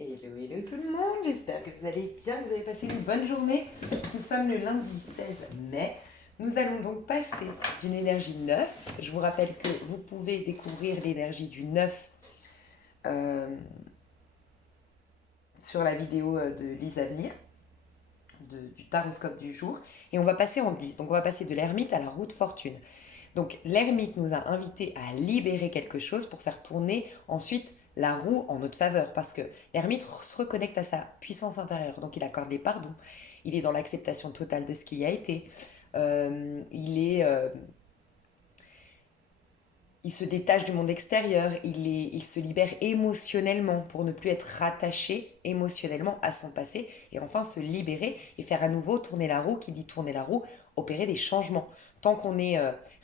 Hello, hello tout le monde, j'espère que vous allez bien, vous avez passé une bonne journée. Nous sommes le lundi 16 mai. Nous allons donc passer d'une énergie 9. Je vous rappelle que vous pouvez découvrir l'énergie du 9 euh, sur la vidéo de Lise Avenir, du taroscope du jour. Et on va passer en 10. Donc on va passer de l'ermite à la roue de fortune. Donc l'ermite nous a invités à libérer quelque chose pour faire tourner ensuite la roue en notre faveur. Parce que l'ermite se reconnecte à sa puissance intérieure. Donc il accorde les pardons. Il est dans l'acceptation totale de ce qui a été. Euh, il est... euh, il se détache du monde extérieur, il se libère émotionnellement pour ne plus être rattaché émotionnellement à son passé et enfin se libérer et faire à nouveau tourner la roue. Qui dit tourner la roue, opérer des changements. Tant qu'on est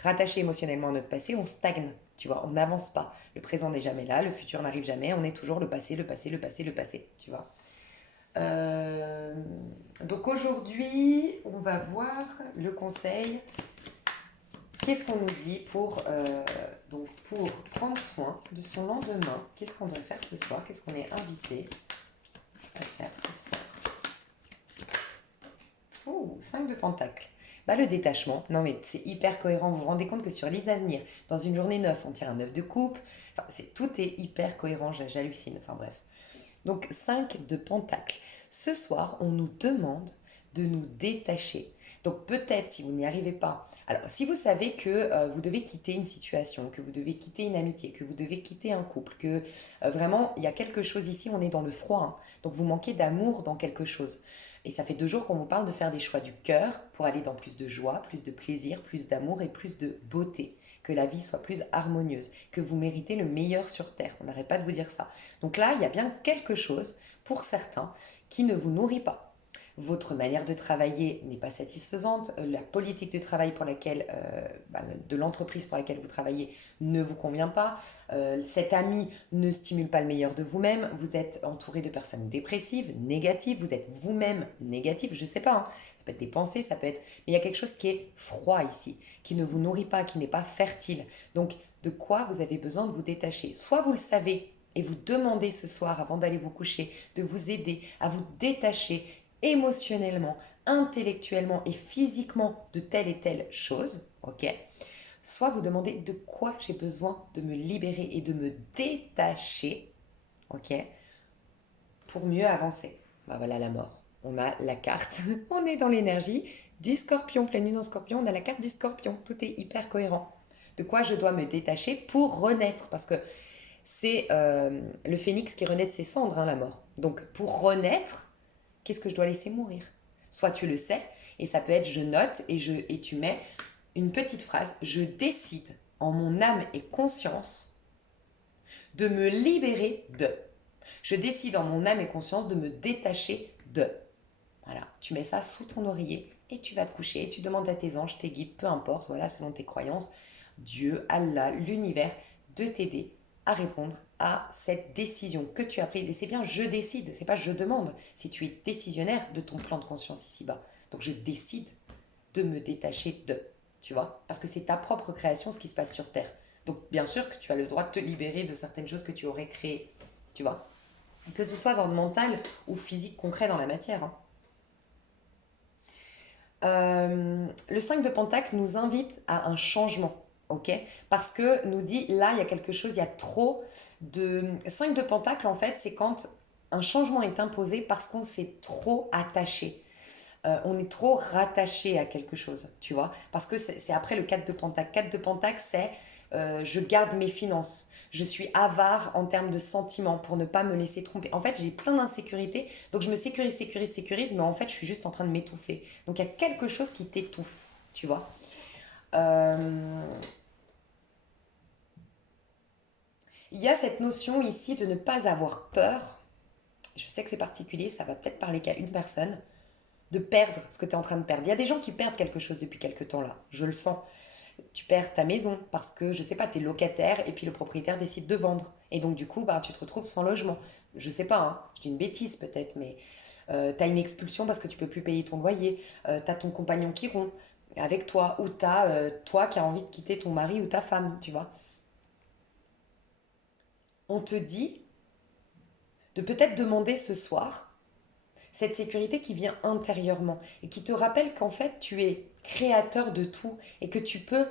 rattaché émotionnellement à notre passé, on stagne, tu vois, on n'avance pas. Le présent n'est jamais là, le futur n'arrive jamais, on est toujours le passé, le passé, le passé, le passé, tu vois. Euh, donc aujourd'hui, on va voir le conseil. Qu'est-ce qu'on nous dit pour prendre soin de son lendemain? Qu'est-ce qu'on doit faire ce soir? Qu'est-ce qu'on est invité à faire ce soir? Oh, 5 de pentacles. Bah, le détachement, non mais c'est hyper cohérent. Vous vous rendez compte que sur Lise d'avenir, dans une journée 9, on tire un 9 de coupe. Enfin, tout est hyper cohérent, j'hallucine. Enfin bref. Donc 5 de pentacles. Ce soir, on nous demande de nous détacher. Donc peut-être si vous n'y arrivez pas, alors si vous savez que vous devez quitter une situation, que vous devez quitter une amitié, que vous devez quitter un couple, que vraiment il y a quelque chose ici, on est dans le froid, hein. Donc vous manquez d'amour dans quelque chose. Et ça fait 2 jours qu'on vous parle de faire des choix du cœur pour aller dans plus de joie, plus de plaisir, plus d'amour et plus de beauté. Que la vie soit plus harmonieuse, que vous méritez le meilleur sur Terre. On n'arrête pas de vous dire ça. Donc là, il y a bien quelque chose, pour certains, qui ne vous nourrit pas. Votre manière de travailler n'est pas satisfaisante, la politique de travail de l'entreprise pour laquelle vous travaillez ne vous convient pas, cet ami ne stimule pas le meilleur de vous-même, vous êtes entouré de personnes dépressives, négatives, vous êtes vous-même négatif, je sais pas, hein. Ça peut être des pensées, ça peut être... Mais il y a quelque chose qui est froid ici, qui ne vous nourrit pas, qui n'est pas fertile. Donc, de quoi vous avez besoin de vous détacher? Soit vous le savez et vous demandez ce soir, avant d'aller vous coucher, de vous aider à vous détacher émotionnellement, intellectuellement et physiquement de telle et telle chose, ok? Soit vous demandez de quoi j'ai besoin de me libérer et de me détacher, ok? Pour mieux avancer. Bah voilà la mort. On a la carte, on est dans l'énergie du scorpion, pleine lune en scorpion, on a la carte du scorpion, tout est hyper cohérent. De quoi je dois me détacher pour renaître, parce que c'est le phénix qui renaît de ses cendres, hein, la mort. Donc pour renaître, qu'est-ce que je dois laisser mourir? Soit tu le sais, et ça peut être je note et tu mets une petite phrase, je décide en mon âme et conscience de me libérer de. Je décide en mon âme et conscience de me détacher de. Voilà, tu mets ça sous ton oreiller et tu vas te coucher et tu demandes à tes anges, tes guides, peu importe, voilà, selon tes croyances, Dieu, Allah, l'univers, de t'aider à répondre à cette décision que tu as prise. Et c'est bien je décide, c'est pas je demande. Si tu es décisionnaire de ton plan de conscience ici-bas. Donc je décide de me détacher de, tu vois, parce que c'est ta propre création ce qui se passe sur Terre. Donc bien sûr que tu as le droit de te libérer de certaines choses que tu aurais créées, tu vois. Et que ce soit dans le mental ou physique concret dans la matière, hein. Le 5 de Pentacle nous invite à un changement, ok? Parce que nous dit, là, il y a quelque chose, il y a trop de... 5 de Pentacle, en fait, c'est quand un changement est imposé parce qu'on s'est trop attaché. On est trop rattaché à quelque chose, tu vois. Parce que c'est après le 4 de Pentacle. 4 de Pentacle, c'est je garde mes finances. Je suis avare en termes de sentiments pour ne pas me laisser tromper. En fait, j'ai plein d'insécurités, donc je me sécurise, sécurise, sécurise, mais en fait, je suis juste en train de m'étouffer. Donc il y a quelque chose qui t'étouffe, tu vois. Euh, Il y a cette notion ici de ne pas avoir peur. Je sais que c'est particulier, ça va peut-être parler qu'à une personne, de perdre ce que tu es en train de perdre. Il y a des gens qui perdent quelque chose depuis quelque temps là, je le sens. Tu perds ta maison parce que, je sais pas, tu es locataire et puis le propriétaire décide de vendre. Et donc du coup, bah, tu te retrouves sans logement. Je sais pas, hein, je dis une bêtise peut-être, mais tu as une expulsion parce que tu peux plus payer ton loyer. Tu as ton compagnon qui rompt avec toi ou tu as toi qui as envie de quitter ton mari ou ta femme, tu vois. On te dit de peut-être demander ce soir cette sécurité qui vient intérieurement et qui te rappelle qu'en fait tu es créateur de tout et que tu peux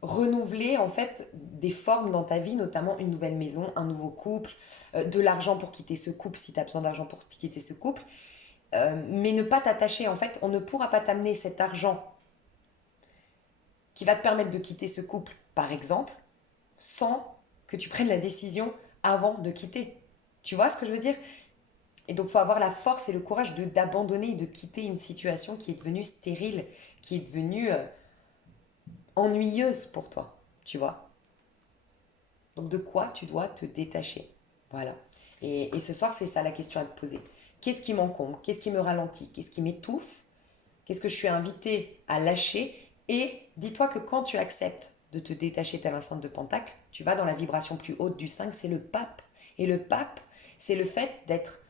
renouveler en fait des formes dans ta vie, notamment une nouvelle maison, un nouveau couple, de l'argent pour quitter ce couple si tu as besoin d'argent pour quitter ce couple, mais ne pas t'attacher. En fait, on ne pourra pas t'amener cet argent qui va te permettre de quitter ce couple, par exemple, sans que tu prennes la décision avant de quitter. Tu vois ce que je veux dire? Et donc, il faut avoir la force et le courage d'abandonner et de quitter une situation qui est devenue stérile, qui est devenue ennuyeuse pour toi, tu vois. Donc, de quoi tu dois te détacher? Voilà. Et ce soir, c'est ça la question à te poser. Qu'est-ce qui m'encombre? Qu'est-ce qui me ralentit? Qu'est-ce qui m'étouffe? Qu'est-ce que je suis invitée à lâcher? Et dis-toi que quand tu acceptes de te détacher tel un cinq de pentacle, tu vas dans la vibration plus haute du 5, c'est le pape. Et le pape, c'est le fait d'être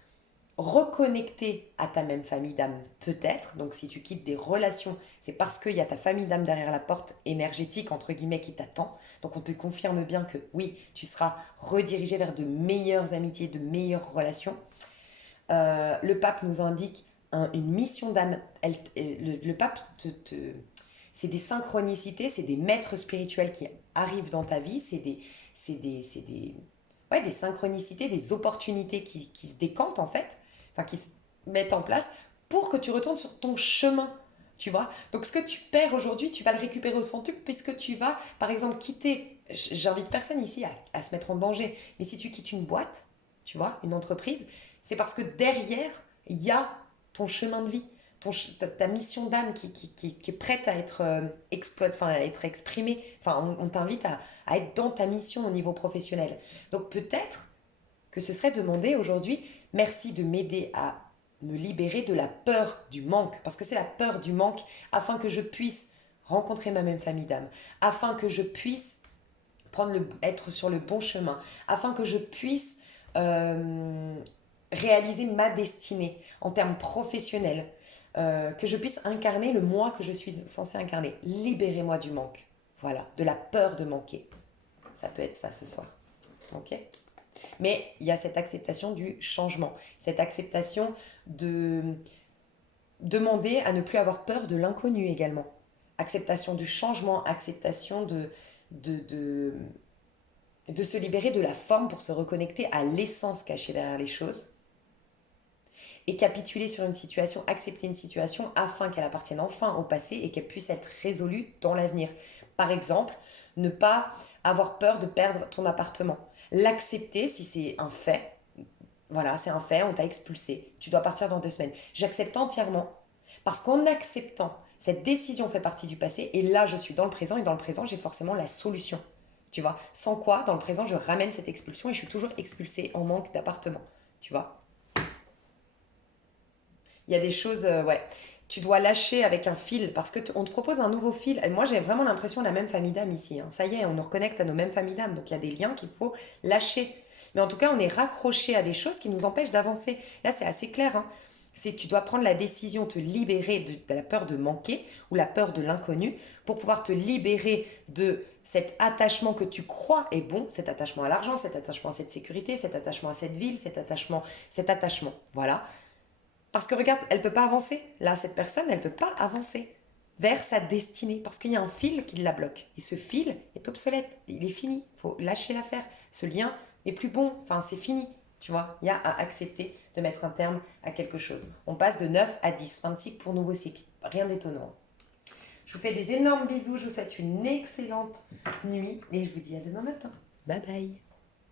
reconnecter à ta même famille d'âme, peut-être. Donc, si tu quittes des relations, c'est parce qu'il y a ta famille d'âme derrière la porte énergétique, entre guillemets, qui t'attend. Donc, on te confirme bien que oui, tu seras redirigé vers de meilleures amitiés, de meilleures relations. Le pape nous indique une mission d'âme. Le pape c'est des synchronicités, c'est des maîtres spirituels qui arrivent dans ta vie, ouais, des synchronicités, des opportunités qui se décantent en fait, enfin qui se mettent en place pour que tu retournes sur ton chemin, tu vois. Donc ce que tu perds aujourd'hui, tu vas le récupérer au centuple puisque tu vas, par exemple, quitter. J'invite personne ici à se mettre en danger, mais si tu quittes une boîte, tu vois, une entreprise, c'est parce que derrière, il y a ton chemin de vie, ta mission d'âme qui est prête à être enfin, à être exprimée. Enfin, on t'invite à être dans ta mission au niveau professionnel. Donc peut-être que ce serait demander aujourd'hui, merci de m'aider à me libérer de la peur du manque, parce que c'est la peur du manque, afin que je puisse rencontrer ma même famille d'âme, afin que je puisse être sur le bon chemin, afin que je puisse euh, réaliser ma destinée en termes professionnels, que je puisse incarner le moi que je suis censée incarner. Libérez-moi du manque. Voilà, de la peur de manquer. Ça peut être ça ce soir. Ok? Mais il y a cette acceptation du changement, cette acceptation de demander à ne plus avoir peur de l'inconnu également. Acceptation du changement, acceptation de, de, de se libérer de la forme pour se reconnecter à l'essence cachée derrière les choses et capituler sur une situation, accepter une situation afin qu'elle appartienne enfin au passé et qu'elle puisse être résolue dans l'avenir. Par exemple, ne pas avoir peur de perdre ton appartement. L'accepter si c'est un fait. Voilà, c'est un fait, on t'a expulsé. Tu dois partir dans 2 semaines. J'accepte entièrement parce qu'en acceptant, cette décision fait partie du passé et là, je suis dans le présent et dans le présent, j'ai forcément la solution. Tu vois, sans quoi, dans le présent, je ramène cette expulsion et je suis toujours expulsée en manque d'appartement. Tu vois. Il y a des choses, ouais. Tu dois lâcher avec un fil parce que on te propose un nouveau fil. Et moi, j'ai vraiment l'impression de la même famille d'âme ici, hein. Ça y est, on nous reconnecte à nos mêmes familles d'âme. Donc, il y a des liens qu'il faut lâcher. Mais en tout cas, on est raccroché à des choses qui nous empêchent d'avancer. Là, c'est assez clair, hein. C'est que tu dois prendre la décision, te libérer de la peur de manquer ou la peur de l'inconnu pour pouvoir te libérer de cet attachement que tu crois est bon, cet attachement à l'argent, cet attachement à cette sécurité, cet attachement à cette ville, cet attachement, voilà. Parce que regarde, elle ne peut pas avancer. Là, cette personne, elle ne peut pas avancer vers sa destinée parce qu'il y a un fil qui la bloque. Et ce fil est obsolète, il est fini. Il faut lâcher l'affaire. Ce lien n'est plus bon, enfin c'est fini. Tu vois, il y a à accepter de mettre un terme à quelque chose. On passe de 9 à 10, fin de cycle pour nouveau cycle. Rien d'étonnant. Je vous fais des énormes bisous, je vous souhaite une excellente nuit et je vous dis à demain matin. Bye bye.